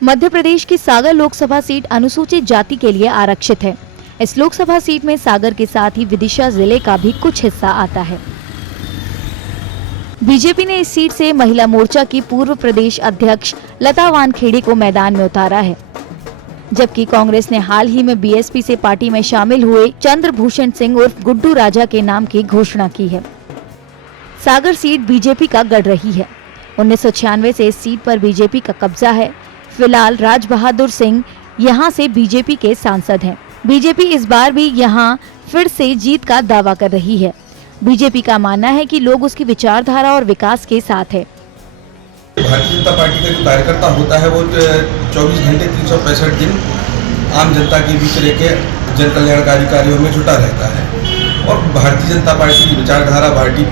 मध्य प्रदेश की सागर लोकसभा सीट अनुसूचित जाति के लिए आरक्षित है। इस लोकसभा सीट में सागर के साथ ही विदिशा जिले का भी कुछ हिस्सा आता है। बीजेपी ने इस सीट से महिला मोर्चा की पूर्व प्रदेश अध्यक्ष लता वानखेड़े को मैदान में उतारा है, जबकि कांग्रेस ने हाल ही में बीएसपी से पार्टी में शामिल हुए चंद्रभूषण सिंह उर्फ गुड्डू राजा के नाम की घोषणा की है। सागर सीट बीजेपी का गढ़ रही है। 1996 से इस सीट पर बीजेपी का कब्जा है। फिलहाल राज बहादुर सिंह यहां से बीजेपी के सांसद हैं। बीजेपी इस बार भी यहां फिर से जीत का दावा कर रही है। बीजेपी का मानना है कि लोग उसकी विचारधारा और विकास के साथ है। भारतीय जनता पार्टी का जो कार्यकर्ता होता है वो 24 घंटे 365 दिन आम जनता के बीच रह के जन कल्याणकारी कार्यों में जुटा रहता है और भारतीय जनता पार्टी की विचारधारा, भारतीय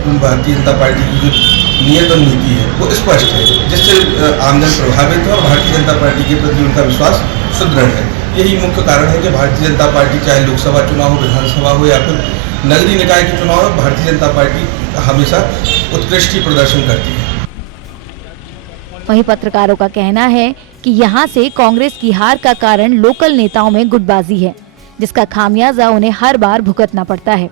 जनता पार्टी की जो नियत और नीति है वो स्पष्ट है, जिससे आमजन प्रभावित है और भारतीय जनता पार्टी के प्रति उनका विश्वास सुदृढ़ है। यही मुख्य कारण है कि भारतीय जनता पार्टी चाहे लोकसभा चुनाव हो, विधानसभा हो या फिर नगरीय निकाय के चुनाव हो, भारतीय जनता पार्टी हमेशा उत्कृष्ट ही प्रदर्शन करती है। वहीं पत्रकारों का कहना है कि यहां से कांग्रेस की हार का कारण लोकल नेताओं में गुटबाजी है, जिसका खामियाजा उन्हें हर बार भुगतना पड़ता है।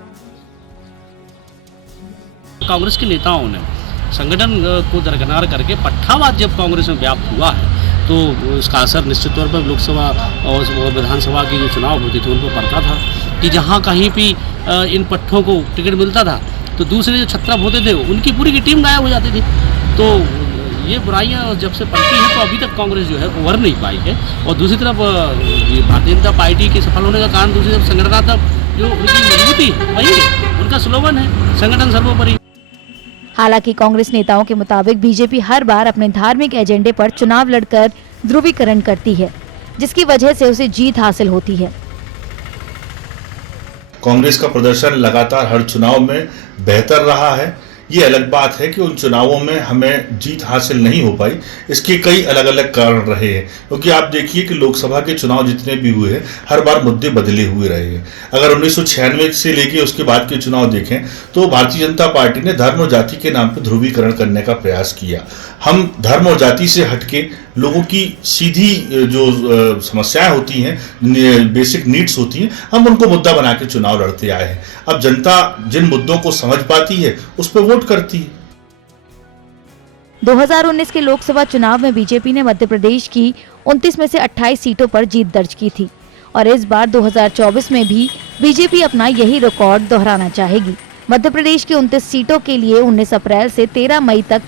कांग्रेस के नेताओं ने संगठन को दरकिनार करके पट्टावाद जब कांग्रेस में व्याप्त हुआ है तो इसका असर निश्चित तौर पर लोकसभा और विधानसभा की जो चुनाव होते थे उन पर पड़ता था कि जहां कहीं भी इन पट्टों को टिकट मिलता था तो दूसरे जो छत्रप होते थे उनकी पूरी की टीम गायब हो जाती थी। तो ये बुराइयां जब से पलटी हैं तो अभी तक कांग्रेस जो है उभर नहीं पाई है। और दूसरी तरफ भारतीय जनता पार्टी के सफल होने का कारण दूसरी तरफ संगठनात्मक जो उनकी मजबूती है वही है, उनका स्लोगन है संगठन सर्वोपरि। हालांकि कांग्रेस नेताओं के मुताबिक बीजेपी हर बार अपने धार्मिक एजेंडे पर चुनाव लड़कर ध्रुवीकरण करती है, जिसकी वजह से उसे जीत हासिल होती है। कांग्रेस का प्रदर्शन लगातार हर चुनाव में बेहतर रहा है। ये अलग बात है कि उन चुनावों में हमें जीत हासिल नहीं हो पाई। इसके कई अलग अलग कारण रहे हैं, क्योंकि आप देखिए कि लोकसभा के चुनाव जितने भी हुए हैं हर बार मुद्दे बदले हुए रहे हैं। अगर 1996 से लेके उसके बाद के चुनाव देखें तो भारतीय जनता पार्टी ने धर्म और जाति के नाम पर ध्रुवीकरण करने का प्रयास किया। हम धर्म और जाति से हटके लोगों की सीधी जो समस्याएं होती हैं, बेसिक नीड्स होती हैं, हम उनको मुद्दा बना के चुनाव लड़ते आए हैं। अब जनता जिन मुद्दों को समझ पाती है उस पर वोट करती है। 2019 के लोकसभा चुनाव में बीजेपी ने मध्य प्रदेश की 29 में से 28 सीटों पर जीत दर्ज की थी और इस बार 2024 में भी बीजेपी अपना यही रिकॉर्ड दोहराना चाहेगी। मध्य प्रदेश की 29 सीटों के लिए 19 अप्रैल से 13 मई तक